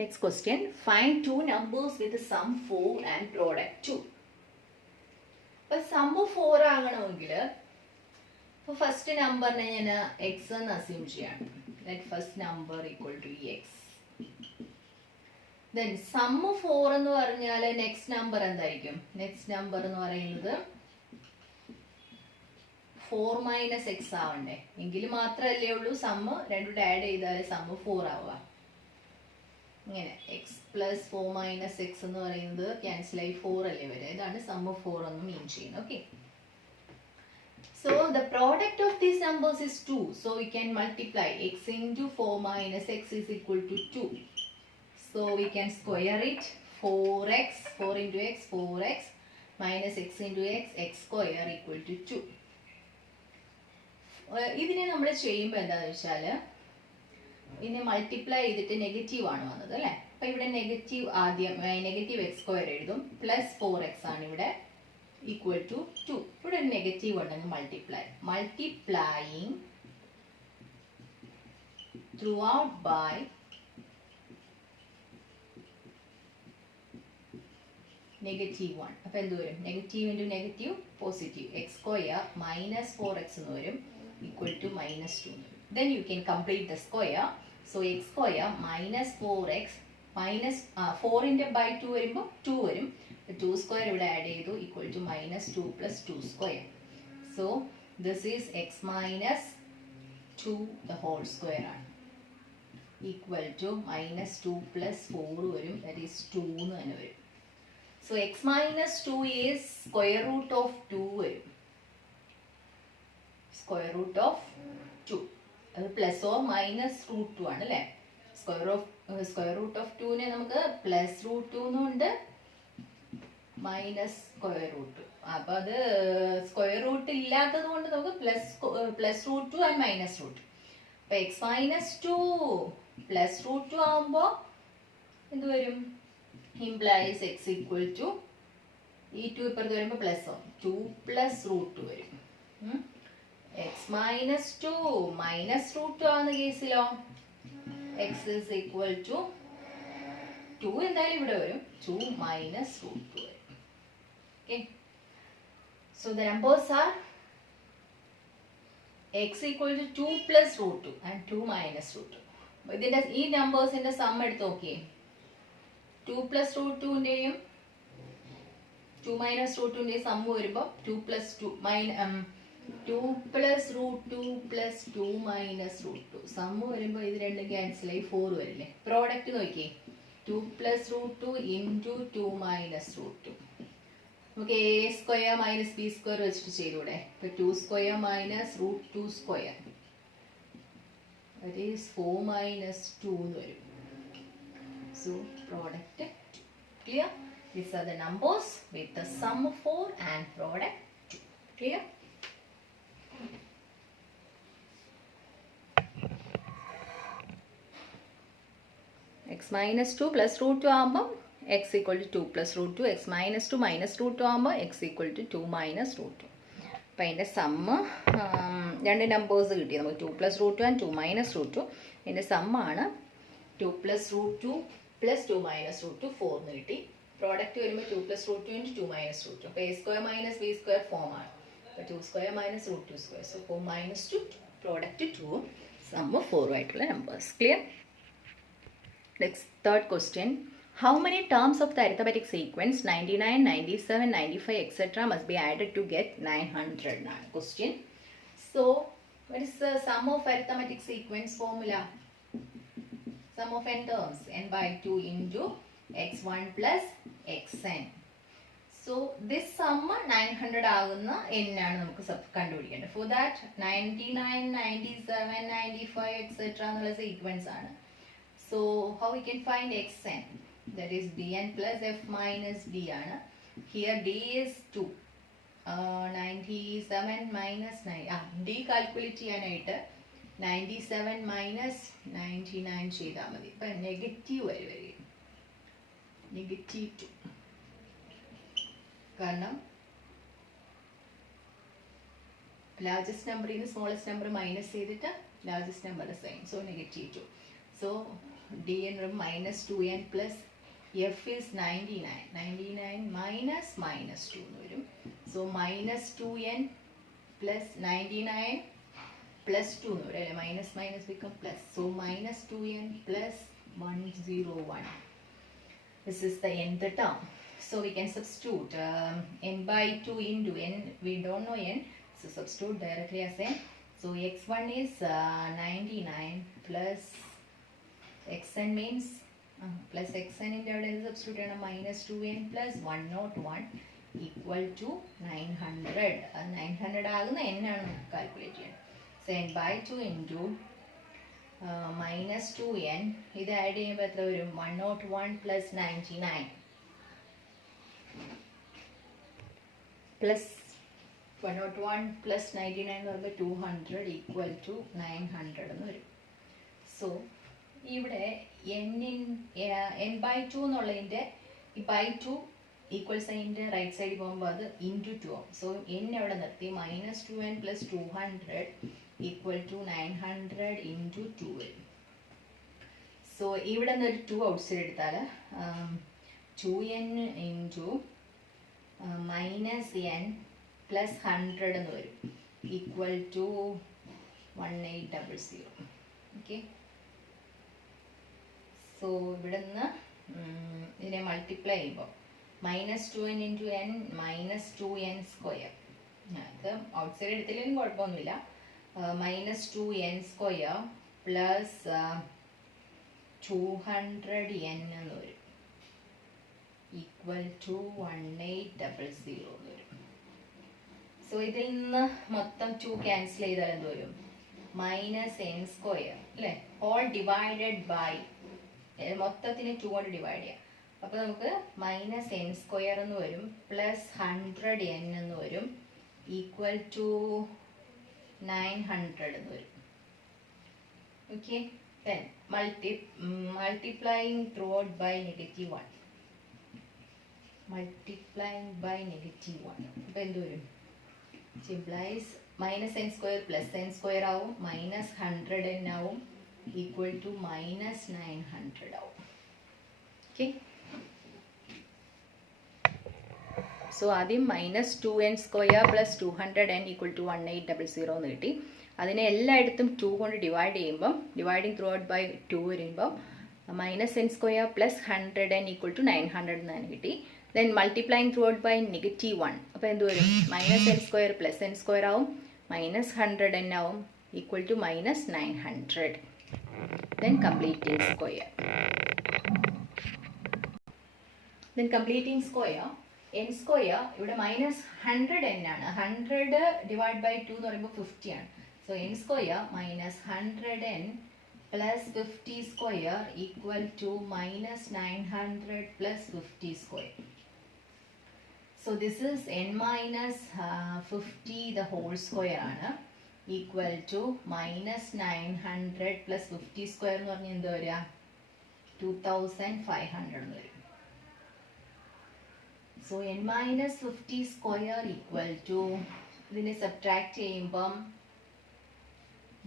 Next question. Find two numbers with the sum 4 and product 2. അപ്പോൾ sum 4 ആകണമെങ്കിൽ ഇപ്പോൾ first നമ്പറിനെ ഞാൻ എക്സ് എന്ന് അസ്യൂം ചെയ്യാണ്. Let first number equal to x. Then sum 4 എന്ന് പറഞ്ഞാൽ നെക്സ്റ്റ് നമ്പർ എന്തായിരിക്കും? നെക്സ്റ്റ് നമ്പർ എന്ന് പറയുന്നത് 4 മൈനസ് എക്സ് ആവണ്ടേ, എങ്കിൽ മാത്രമല്ലേ ഉള്ളൂ സമ്മ് രണ്ടുകൂടെ ആഡ് ചെയ്താൽ സമ്മ് 4 ആവുക. ഇങ്ങനെ എക്സ് പ്ലസ് 4 മൈനസ് എക്സ് എന്ന് പറയുന്നത് ക്യാൻസൽ ആയി 4 അല്ലേ വരെ. ഇതാണ് സമ്മ് 4 എന്ന് മീൻ ചെയ്യുന്നത്. Okay, so the product of these numbers is 2, so we can multiply x into 4 minus x is equal to 2, so we can square it. 4x, 4 into x, 4x minus x into x, x square equal to 2. ഇതിനെ നമ്മൾ ചെയ്യുമ്പോൾ എന്താണെന്ന് വെച്ചാൽ ഇതിനെ multiply ചെയ്തിട്ട് negative ആണ് വന്നത് അല്ലേ. അപ്പം ഇവിടെ നെഗറ്റീവ് ആദ്യം നെഗറ്റീവ് എക്സ് സ്ക്വയർ എഴുതും, പ്ലസ് 4x ആണ് ഇവിടെ ഈക്വൽ ടു 2. ഇവിടെ ഒരു നെഗറ്റീവ് ഉണ്ടെങ്കിൽ മൾട്ടിപ്ലൈയിങ് ത്രൂ ഔട്ട് ബൈ -1. അപ്പം എന്ത് വരും? Negative into negative positive, X square minus 4x എന്ന് വരും ഈക്വൽ ടു -2 എന്ന് വരും. Then you can complete the square. So x square minus 4x minus 4 into by 2 വരുമ്പോൾ 2 വരും. 2 square ഇവിടെ ആഡ് ചെയ്തു equal to -2 plus 2 square. So this is x minus 2 the whole square ആണ് equal to -2 plus 4 വരും, that is 2 എന്ന് തന്നെ വരും. So x minus 2 is square root of 2 വരും, square root of 2. അത് പ്ലസ് ഓർ മൈനസ് റൂട്ട് 2 ആണ് അല്ലേ. Square root of 2നെ നമുക്ക് പ്ലസ് റൂട്ട് 2 എന്നുണ്ട്, മൈനസ് സ്ക്വയർ റൂട്ട്. അപ്പൊ അത് സ്ക്വയർ റൂട്ട് ഇല്ലാത്തത് കൊണ്ട് നമുക്ക് plus root 2 and minus root. അപ്പൊ എക്സ് മൈനസ് 2 പ്ലസ് റൂട്ട് 2 ആവുമ്പോ എന്ത് വരും? ഇംപ്ലൈസ് എക്സ് ഈക്വൽ ടു ഈ 2 ഇപ്പുറത്ത് വരുമ്പോൾ പ്ലസ് 2 പ്ലസ് റൂട്ട് 2 വരും. x minus 2 minus root 2 ആവുന്ന കേസിലോ x is equal to 2 എന്തായാലും ഇവിടെ വരും, 2 minus root 2 വരും. Okay, so the numbers are x equal to 2 plus root 2 and 2 minus root 2. ഇതിന്റെ ഈ നമ്പേഴ്സിന്റെ സം എടുത്ത് നോക്കിയേ. 2 plus root 2ന്റെയും 2 minus root 2ന്റെയും സം വരുമ്പോൾ 2 plus root 2 plus 2 minus root 2 sum വരുമ്പോൾ ഇത് രണ്ടും ക്യാൻസൽ ആയി 4 വരില്ലേ. പ്രോഡക്റ്റ് നോക്കിയേ, 2 plus root 2 into 2 minus root 2. നമുക്ക് a square minus b square വെച്ചിട്ട് ചെയ്തൂടെ. ഇപ്പൊ 2 square minus root 2 square, that is 4 minus 2 എന്ന് വരും. So product 2. Clear? These are the numbers with the sum 4 and product 2. Clear? x minus 2 plus root 2 ആകുമ്പോൾ x equal to 2 plus root 2, x minus 2 minus root 2 ആകുമ്പോൾ x equal to 2 minus root 2. അപ്പോൾ അതിൻ്റെ sum രണ്ട് numbers കിട്ടി നമുക്ക്, 2 plus root 2 and 2 minus root 2. അതിൻ്റെ സമ്മാണ് 2 plus root 2 plus 2 minus root 2, 4 എന്ന് കിട്ടി. പ്രോഡക്റ്റ് വരുമ്പോൾ 2 plus root 2 into 2 minus root 2. അപ്പോൾ a square minus b square form ആണ്. അപ്പോൾ 2 square minus root 2 square. So 4 minus 2, product 2, sum 4 ആയിട്ടുള്ള numbers. Clear? Next, third question. How many terms of the arithmetic sequence 99, 97, 95, etc. must be added to get 900? Question. So, what is the sum of arithmetic sequence formula? Sum of n terms, n by 2 into x1 plus xn. So, this sum 900 ആകുന്ന n ആണ് നമുക്ക് കണ്ടുപിടിക്കേണ്ടത്. For that, 99, 97, 95, etc. എന്നുള്ള sequence ആണ്. So how we can find xn? That is dn plus f minus d ആണ്. Here d is 2. 97 minus 9. d calculate ചെയ്യാനായിട്ട് 97 minus 99 ചെയ്താൽ മതി. ഇപ്പം നെഗറ്റീവ് വരും, -2. കാരണം ലാർജസ്റ്റ് നമ്പറിൽ നിന്ന് സ്മോളസ്റ്റ് നമ്പർ മൈനസ് ചെയ്തിട്ട് ലാർജസ്റ്റ് നമ്പറുടെ sign, so -2. So dn minus 2n plus f is 99 minus 2 എന്ന് വരും. So minus 2n plus 99 plus 2 എന്ന് വരും അല്ലേ, minus become plus. So minus 2n plus 101. This is the nth term. So we can substitute n by 2 into n. We don't know n, so substitute directly as n. So x1 is 99 plus xn means plus xn in the substitute minus 2n plus 101 equal to 900. 900 ആകുന്ന n ആണ് calculate ചെയ്യുന്നത്. So n by 2 into minus 2n, ഇത് add ചെയ്യുമ്പോൾ എത്ര വരും? 101 plus 99 plus 101 plus 99 എന്ന് പറയുമ്പോൾ 200 equal to 900 എന്ന് വരും. സോ ഇവിടെ n by 2 എന്നുള്ളതിൻ്റെ ഈ by 2 ഈക്വൽ സൈൻ്റെ റൈറ്റ് സൈഡിൽ പോകുമ്പോൾ അത് ഇൻറ്റു 2 ആവും. സോ n എവിടെ നിർത്തി? minus 2n plus 200 equal to 900 into 2 വരും. സോ ഇവിടെ നിന്ന് ഒരു 2 ഔട്ട്സൈഡ് എടുത്താൽ 2n into minus n plus 100 എന്ന് വരും, ഈക്വൽ ടു 1800. ഓക്കെ, സോ ഇവിടെ നിന്ന് ഇതിനെ മൾട്ടിപ്ലൈ ചെയ്യുമ്പോൾ minus 2n into n minus 2n square, അത് ഔട്ട്സൈഡ് എടുത്തില്ലെങ്കിലും കുഴപ്പമൊന്നുമില്ല. minus 2n square plus 200n എന്ന് വരും, ഈക്വൽ ടു 1800 എന്ന് വരും. സോ ഇതിൽ നിന്ന് മൊത്തം 2 ക്യാൻസൽ ചെയ്താൽ എന്ത് വരും? മൈനസ് n സ്ക്വയർ അല്ലേ, ഓൾ ഡിവൈഡഡ് ബൈ, മൊത്തത്തിന് 2 കൊണ്ട് ഡിവൈഡ് ചെയ്യാം. അപ്പോൾ നമുക്ക് മൈനസ് n സ്ക്വയർ എന്ന് വരും പ്ലസ് 100n എന്ന് വരും, ഈക്വൽ ടു 900 എന്ന് വരും. Okay, then multiplying throughout by -1, multiplying by -1, അപ്പോൾ എന്ത് വരും? implies minus n square plus n square ആവും, minus 100n ആവും, equal to minus 900 ആവും. ഓക്കെ, സോ ആദ്യം minus 2n square plus 200n equal to 1800 എന്ന് കിട്ടി. അതിനെ എല്ലായിടത്തും 2 കൊണ്ട് ഡിവൈഡ് ചെയ്യുമ്പം, ഡിവൈഡിങ് ത്രൂ ഔട്ട് ബൈ 2 വരുമ്പോൾ minus n square plus 100n equal to 900 എന്നാണ് കിട്ടി. Then multiplying throughout by -1, അപ്പോൾ എന്ത് വരും? Minus n square plus n square ആവും, മൈനസ് 100n ആവും, equal to minus 900. Then completing square, then completing square n square ഇവിടെ minus 100n ആണ്, 100 divide by 2 എന്ന് പറയുമ്പോൾ 50 ആണ്. So n square minus 100n plus 50 square equal to minus 900 plus 50 square. So this is n minus 50 the whole square ആണ്, equal to minus 900 plus 50 square എന്ന് പറഞ്ഞാൽ എന്താ വരിക? 2500 എന്ന് വരും. So n minus 50 square equal to, ഇതിനെ subtract ചെയ്യുമ്പം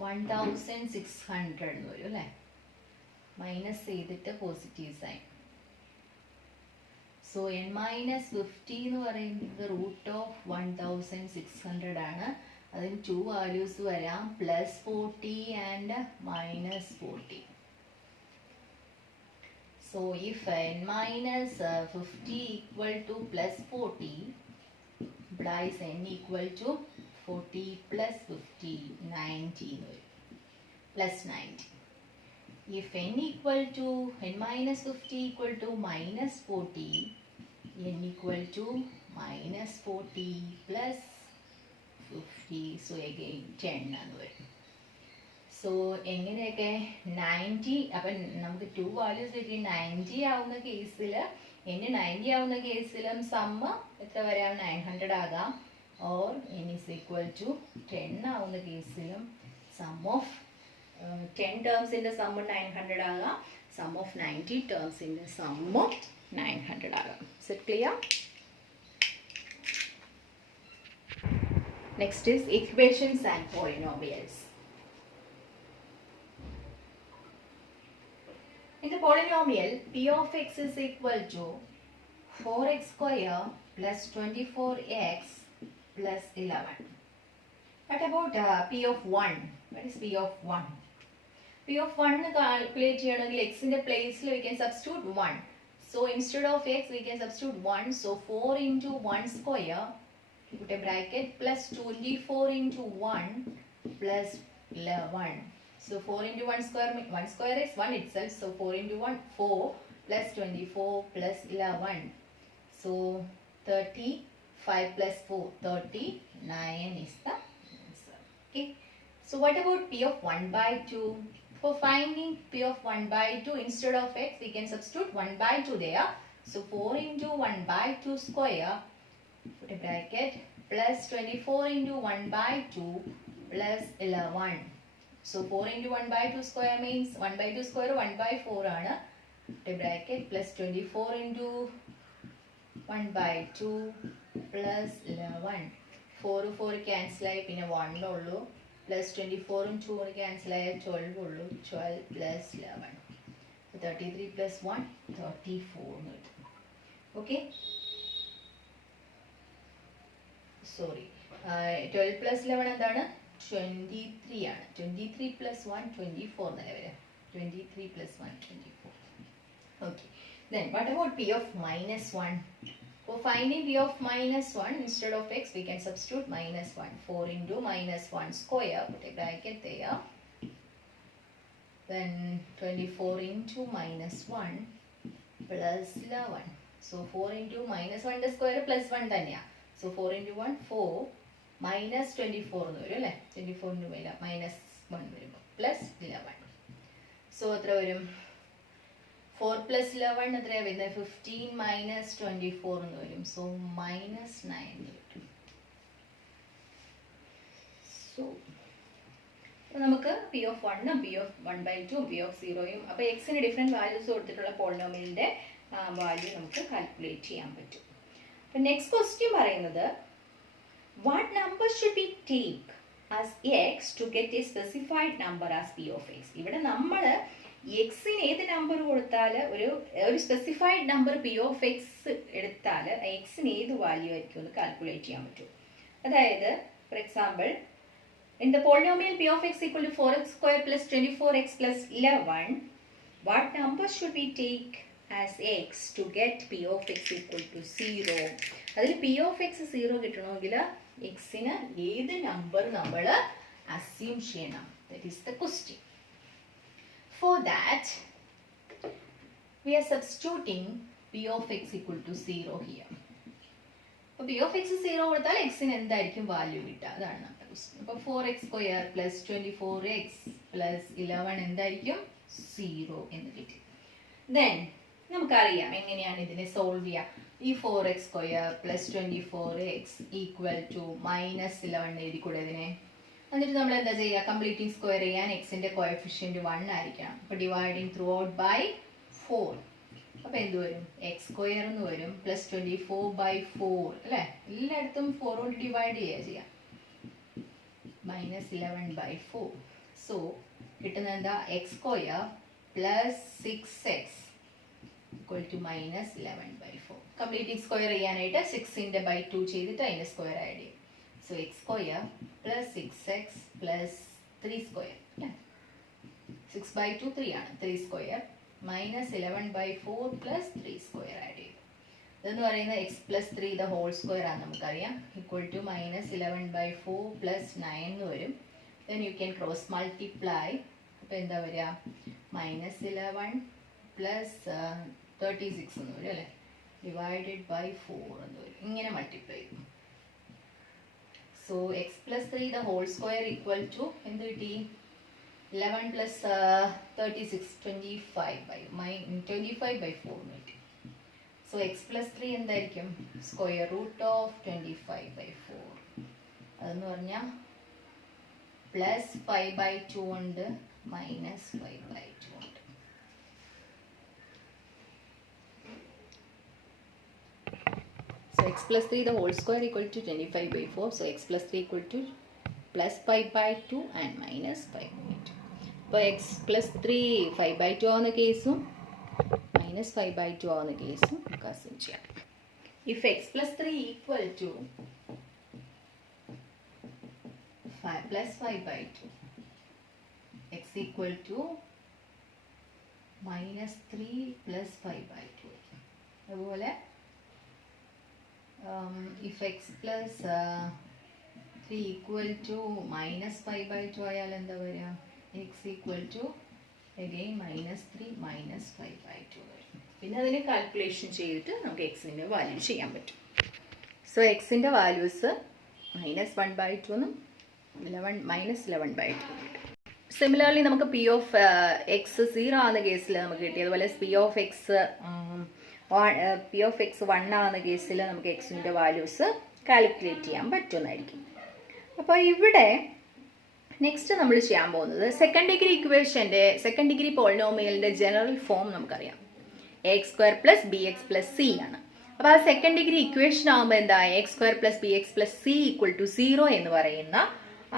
1600 എന്ന് വരും അല്ലേ, മൈനസ് ചെയ്തിട്ട് positive sign. So n minus 50 എന്ന് പറയുന്നത് റൂട്ട് ഓഫ് 1600 ആണ്. അതിന് 2 വാല്യൂസ് വരാം, plus 40 and minus 40. So if n minus 50 equal to plus 40, implies n equal to 40 plus 50, 90 plus 90. If n equal to n minus 50 equal to minus 40, n equal to minus 40 plus 50, so again 10 ആണ് വരും. So എങ്ങനെയൊക്കെ 90, അപ്പം നമുക്ക് 2 values കിട്ടി. 90 ആവുന്ന കേസിൽ, n 90 ആവുന്ന കേസിലും സമ്മ് എത്ര വരാം? 900 ആകാം. Or n is equal to 10 ആവുന്ന കേസിലും സം ഓഫ് 10 ടേംസിൻ്റെ സമ്മ് 900 ആകാം, സം ഓഫ് 90 ടേംസിൻ്റെ സമ്മ് 900 ആകാം. Is it clear? Next is equations and polynomials. In the polynomial, p of x is equal to 4x square plus 24x plus 11. What about p of 1? What is p of 1? p of 1 calculate ചെയ്യണമെങ്കിൽ x ന്റെ പ്ലേസിൽ we can substitute 1. So instead of x we can substitute 1. So 4 into 1 square, put a bracket, plus 24 into 1 plus 11. So 4 into 1 square, 1 square is 1 itself. So 4 into 1, 4 plus 24 plus 11. So 35 plus 4, 39 is the answer. Okay. So what about p of 1 by 2? For finding p of 1 by 2, instead of x, we can substitute 1 by 2 there. So 4 into 1 by 2 square, put a bracket, plus 24 into 1 by 2 plus 11. So 4 into 1 by 2 square means 1 by 2 square 1 by 4 ആണ്. Put a bracket, plus 24 into 1 by 2 plus 11. 4 4 cancel ആയി പിന്നെ 1 ഉള്ളൂ. Plus 24 ഉം 2 cancel ആയ 12 ഉള്ളൂ. 12 plus 11. So 33 plus 1, 34 എന്ന് കിട്ടും. Okay. Sorry. 12 plus 11 എന്താണ്? 23 ആണ്. 23 plus 1, 24 എന്നല്ലേ വരിക. 23 plus 1, 24. Okay. Then what about p of minus 1? For finding p of minus 1, instead of x, we can substitute minus 1. 4 into minus 1 square, put a bracket there. Then 24 into minus 1 plus 11. So 4 into minus 1 square plus 1 തന്നെയാണ്. So 4 into 1, 4 minus 24 എന്ന് വരും അല്ലേ. 24 വരില്ല, minus 1 വരുമ്പോൾ plus 11. So എത്ര വരും? 4 plus 11 എത്രയാണ് വരുന്നത്? 15 minus 24 എന്ന് വരും. So minus 9 എന്ന് കിട്ടും. So നമുക്ക് p of 1 ഉം p of 1 by 2 p of 0യും അപ്പോൾ എക്സിന് ഡിഫറെൻറ്റ് വാല്യൂസ് കൊടുത്തിട്ടുള്ള പോളിനോമിയലിൻ്റെ വാല്യൂ നമുക്ക് കാൽക്കുലേറ്റ് ചെയ്യാൻ പറ്റും. അപ്പോൾ നെക്സ്റ്റ് ക്വസ്റ്റ്യൻ പറയുന്നത് what number should we take as x to get a specified number as p of x? ഇവിടെ നമ്മൾ എക്സിന് ഏത് നമ്പർ കൊടുത്താൽ ഒരു specified number P of X എടുത്താൽ എക്സിന് ഏത് വാല്യൂ ആയിരിക്കും എന്ന് കാൽക്കുലേറ്റ് ചെയ്യാൻ പറ്റും. അതായത് for example in the polynomial p of x equal to 4x square plus 24x plus 11, what number should we take as x to get p of x equal to 0? അതിൽ p of x 0 കിട്ടണമെങ്കിൽ എക്സിന് ഏത് number നമ്മൾ assume ചെയ്യണം? That is the question. For that, we are substituting p of x equal to 0 here. അപ്പോൾ p of x 0 കൊടുത്താൽ എക്സിന് എന്തായിരിക്കും വാല്യൂ കിട്ടുക? അതാണ് നമ്മുടെ ക്വസ്റ്റ്യൻ. അപ്പോൾ 4x square plus 24x plus 11 എന്തായിരിക്കും? 0 എന്ന് കിട്ടി. ദെൻ നമുക്കറിയാം എങ്ങനെയാണ് ഇതിനെ സോൾവ് ചെയ്യുക. ഈ 4x square plus 24x equal to minus 11 എഴുതിക്കൂടെ ഇതിനെ? എന്നിട്ട് നമ്മൾ എന്താ ചെയ്യുക? കംപ്ലീറ്റിംഗ് സ്ക്വയർ ചെയ്യാൻ എക്സിൻ്റെ കോഎഫിഷ്യൻറ്റ് 1 ആയിരിക്കണം. അപ്പോൾ ഡിവൈഡിങ് ത്രൂ ഔട്ട് ബൈ 4. അപ്പോൾ എന്ത് വരും? എക്സ് സ്ക്വയർ എന്ന് വരും പ്ലസ് 24/4 അല്ലേ? എല്ലായിടത്തും 4 കൊണ്ട് ഡിവൈഡ് ചെയ്യാം. -11/4. സോ കിട്ടുന്നത് എന്താ? X square plus 6x equal to -11/4. Completing square ചെയ്യാനായിട്ട് 6ന്റെ ബൈ 2 ചെയ്തിട്ട് അതിൻ്റെ സ്ക്വയർ ആഡ് ചെയ്യും. So x square plus 6x plus 3 square അല്ലേ? 6/2 3 ആണ്. 3 സ്ക്വയർ -11/4 പ്ലസ് 3 സ്ക്വയർ ആഡ് ചെയ്യും. ഇതെന്ന് പറയുന്നത് x plus 3 the whole square ആണ് നമുക്കറിയാം. ഈക്വൽ ടു -11/4 പ്ലസ് 9 എന്ന് വരും. Then you can cross multiply. അപ്പോൾ എന്താ വരിക? -11 പ്ലസ് 36 എന്ന് വരും അല്ലേ? ഡിവൈഡഡ് ബൈ 4 എന്ന് വരും. ഇങ്ങനെ മൾട്ടിപ്ലൈ ചെയ്യും. So x plus 3 the whole square equal to എന്ത് കിട്ടി? 11 plus 36, 25/4 എന്ന് കിട്ടി. സോ എക്സ് പ്ലസ് 3 എന്തായിരിക്കും? Square root of 25/4. അതെന്ന് പറഞ്ഞാൽ പ്ലസ് 5/2 ഉണ്ട് മൈനസ് 5/2 ഉണ്ട്. So x plus 3 the whole square equal to 25/4. So x plus 3 equal to plus 5/2 and minus 5/2. അപ്പോൾ x plus 3 5/2 ആവുന്ന കേസും -5/2 ആവുന്ന കേസും നമുക്ക് അസ്യൂം ചെയ്യാം. If x + 3 equal to 5 + 5/2, x equal to -3 + 5/2. അതുപോലെ if x + 3 ഈക്വൽ ടു -5/2 ആയാൽ എന്താ വരിക? x ഈക്വൽ ടു again -3 - 5/2 വരും. പിന്നെ അതിന് കാൽക്കുലേഷൻ ചെയ്തിട്ട് നമുക്ക് എക്സിൻ്റെ വാല്യൂ ചെയ്യാൻ പറ്റും. സോ എക്സിൻ്റെ വാല്യൂസ് -1/2 എന്നും -11/2 കിട്ടും. സിമിലർലി നമുക്ക് പി ഓഫ് എക്സ് 0 ആവുന്ന കേസിൽ നമുക്ക് കിട്ടി. അതുപോലെ പി ഓഫ് എക്സ് 1 ആവുന്ന കേസിൽ നമുക്ക് എക്സിൻ്റെ വാല്യൂസ് കാൽക്കുലേറ്റ് ചെയ്യാൻ പറ്റുന്നതായിരിക്കും. അപ്പോൾ ഇവിടെ നെക്സ്റ്റ് നമ്മൾ ചെയ്യാൻ പോകുന്നത് സെക്കൻഡ് ഡിഗ്രി പോളിനോമിയലിൻ്റെ ജനറൽ ഫോം നമുക്കറിയാം. x² + bx + c ആണ്. അപ്പോൾ ആ സെക്കൻഡ് ഡിഗ്രി ഇക്വേഷൻ ആകുമ്പോൾ എന്താ? x² + bx + c = 0 എന്ന് പറയുന്ന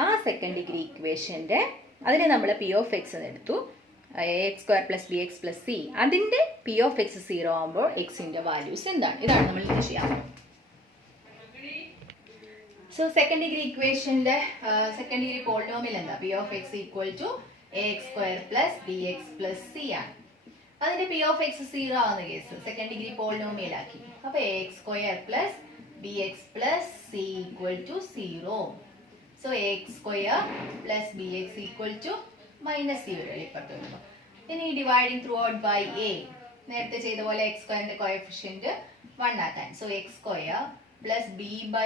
ആ സെക്കൻഡ് ഡിഗ്രി ഇക്വേഷൻ്റെ അതിനെ നമ്മൾ പി ഓഫ് എക്സ് എടുത്തു. x² + bx + c അതിൻ്റെ പി ഓഫ് എക്സ് 0 ആകുമ്പോൾ എക്സിൻ്റെ വാല്യൂസ് എന്താണ്? ഇതാണ് നമ്മൾ ഇത് ചെയ്യാൻ പോകുന്നത്. സോ സെക്കൻഡ് ഡിഗ്രി ഇക്വേഷൻ്റെ സെക്കൻഡ് ഡിഗ്രി പോളിനോമിയൽ എന്താ? P of X equal to x² + bx + c ആണ്. അതിന്റെ പി ഓഫ് എക്സ് 0 ആവുന്ന കേസ് സെക്കൻഡ് ഡിഗ്രി പോളിനോമിയൽ ആക്കി. അപ്പൊ x² + bx + c = 0. So x² + bx = -c വരും ഇപ്പുറത്ത് വരുമ്പോൾ. ഇനി dividing throughout by a, നേരത്തെ ചെയ്ത പോലെ x² കോഎഫിഷ്യന്റ് 1 ആക്കാൻ. So x² + b/a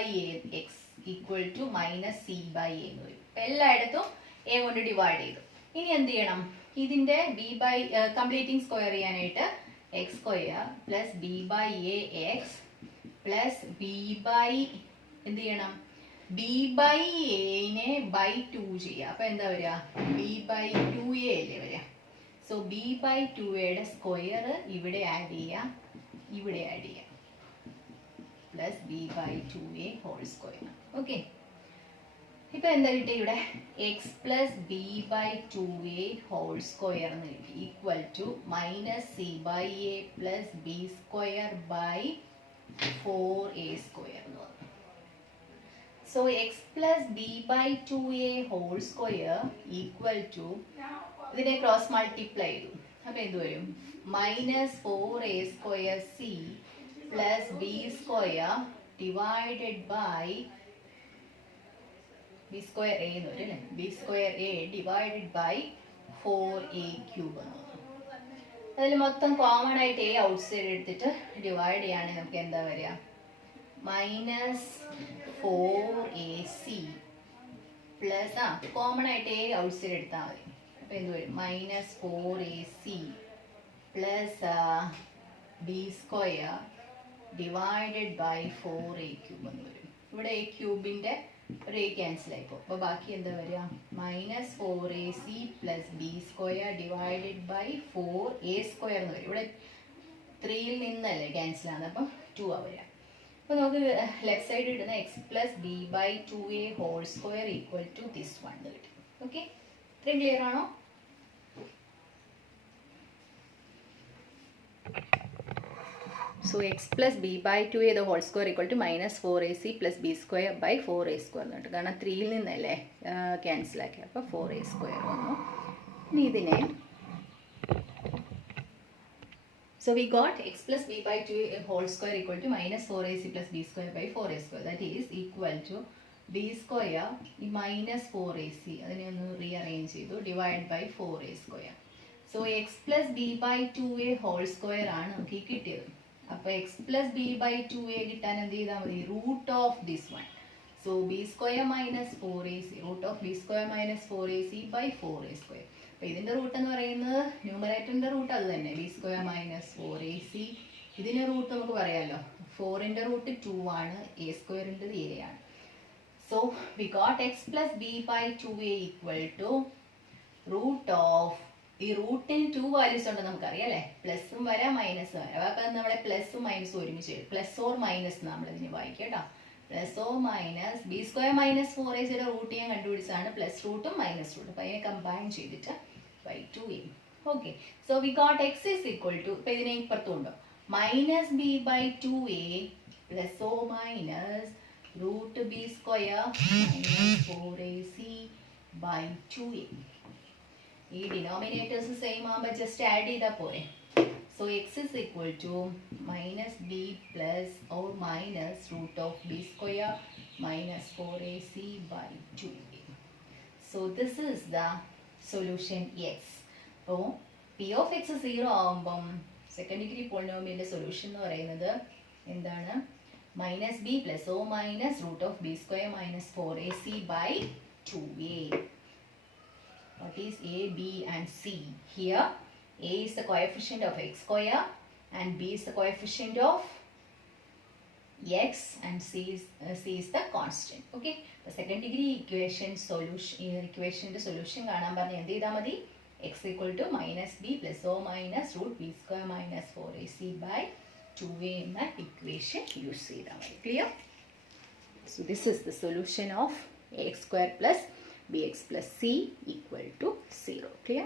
x = -c/a എന്ന് വരും. എല്ലായിടത്തും a കൊണ്ട് ഡിവൈഡ് ചെയ്തു. ഇനി എന്ത് ചെയ്യണം? ഇതിന്റെ കംപ്ലീറ്റിംഗ് സ്ക്വയർ ചെയ്യാനായിട്ട് x² + b/a x + എന്ത് ചെയ്യണം? b/a-നെ /2 ചെയ്യുക. അപ്പൊ എന്താ വരിക? b/2a അല്ലേ വരിക. സോ b/2a-യുടെ സ്ക്വയർ ഇവിടെ ആഡ് ചെയ്യുക, ഇവിടെ ആഡ് ചെയ്യുക, plus b/2a whole square. Okay, ഇപ്പൊ എന്താ കിട്ടി? ഇവിടെ x + b/2a ഹോൾ സ്ക്വയർ എന്ന് കിട്ടി ഈക്വൽ ടു -c/a + b²/4a² എന്ന് പറഞ്ഞു. So x + b/2a whole square equal to ഇതിനെ ക്രോസ് മൾട്ടിപ്ലൈ ചെയ്തു. അപ്പൊ എന്ത് വരും? -4a²c + b² divided by b²a എന്ന് വരും അല്ലേ? b²a ഡിവൈഡഡ് ബൈ 4a³ എന്ന് വരും. അതിൽ മൊത്തം കോമൺ ആയിട്ട് a ഔട്ട് സൈഡ് എടുത്തിട്ട് ഡിവൈഡ് ചെയ്യുകയാണെങ്കിൽ നമുക്ക് എന്താ വരിക? -4ac പ്ലസ് കോമൺ ആയിട്ട് a ഔട്ട് സൈഡ് എടുത്താൽ മതി. അപ്പൊ എന്ത് വരും? -4ac plus b² divided by 4a³ എന്ന് വരും. ഇവിടെ a³ ഒരു a ക്യാൻസൽ ആയിപ്പോ. അപ്പൊ ബാക്കി എന്താ വരിക? -4ac + b² divided by 4a² എന്ന് വരും. ഇവിടെ 3ൽ നിന്നല്ലേ ക്യാൻസൽ ആണ്, അപ്പം 2 ആ വരിക. അപ്പൊ നമുക്ക് ലെഫ്റ്റ് സൈഡ് ഇടുന്ന x + b/2a whole square equal to this one കിട്ടും. ഓക്കെ, ഇത്രയും ക്ലിയർ ആണോ? So x + b/2a the whole square equal to -4ac + b² / 4a² എന്നുണ്ട്. കാരണം 3ൽ നിന്നല്ലേ ക്യാൻസൽ ആക്കി. അപ്പോൾ 4a² വന്നു. ഇനി ഇതിനെ so we got x + b/2a whole square equal to -4ac + b² / 4a². that is equal to b² ഈ -4ac അതിനെ ഒന്ന് റീഅറേഞ്ച് ചെയ്തു divide by 4a². So x + b/2a whole square ആണ് നമുക്ക് കിട്ടിയത്. അപ്പോൾ x + b/2a കിട്ടാൻ എന്ത് ചെയ്താൽ മതി? Root of this one. So b² - 4ac root of b² - 4ac by 4a². അപ്പോൾ ഇതിന്റെ റൂട്ട് എന്ന് പറയുന്നത് ന്യൂമറേറ്ററിന്റെ റൂട്ട് അത് തന്നെ, b² - 4ac. ഇതിന്റെ റൂട്ട് നമുക്ക് പറയാമല്ലോ, 4ന്റെ റൂട്ട് 2 ആണ്, a²ന്റെ a ആണ്. So we got x + b/2a equal to root of, ഈ റൂട്ടിന് 2 വാല്യൂസ് ഉണ്ടെന്ന് നമുക്കറിയാം അല്ലേ? പ്ലസും വരാം മൈനസും വരാം. അപ്പൊ നമ്മളെ പ്ലസും മൈനസും ഒരുമിച്ച് വരും. പ്ലസ് ഓർ മൈനസ് നമ്മൾ ഇതിന് വായിക്കാം കേട്ടോ. Plus or minus b² - 4ac root ഞാൻ കണ്ടുപിടിച്ചതാണ്, പ്ലസ് റൂട്ടും മൈനസ് റൂട്ടും. അപ്പൊ അതിനെ കമ്പൈൻ ചെയ്തിട്ട് /2a. Okay, so we got x is equal to minus b by 2a plus o minus root b square minus 4ac by 2a. ഈ denominators same ആകുമ്പോൾ just add ചെയ്താൽ പോരെ. So x is equal to minus b plus or minus root of b square minus 4ac by 2a. So this is the solution x. അപ്പോൾ P of x 0 ആകുമ്പം second degree പോളിനോമിയലിൻ്റെ solution എന്ന് പറയുന്നത് എന്താണ്? Minus b plus or minus root of b square minus 4ac by 2a. What is a, b and c? Here a is the coefficient of x square and b is the coefficient of x and c is the constant. Okay, the second degree equation solution കാണാൻ പറഞ്ഞ എന്ത് ചെയ്താൽ മതി? x equal to minus b plus o minus root b square minus 4ac by 2a എന്ന equation use ചെയ്താൽ മതി. Clear? So this is the solution of ax square plus bx plus c equal to 0. Clear?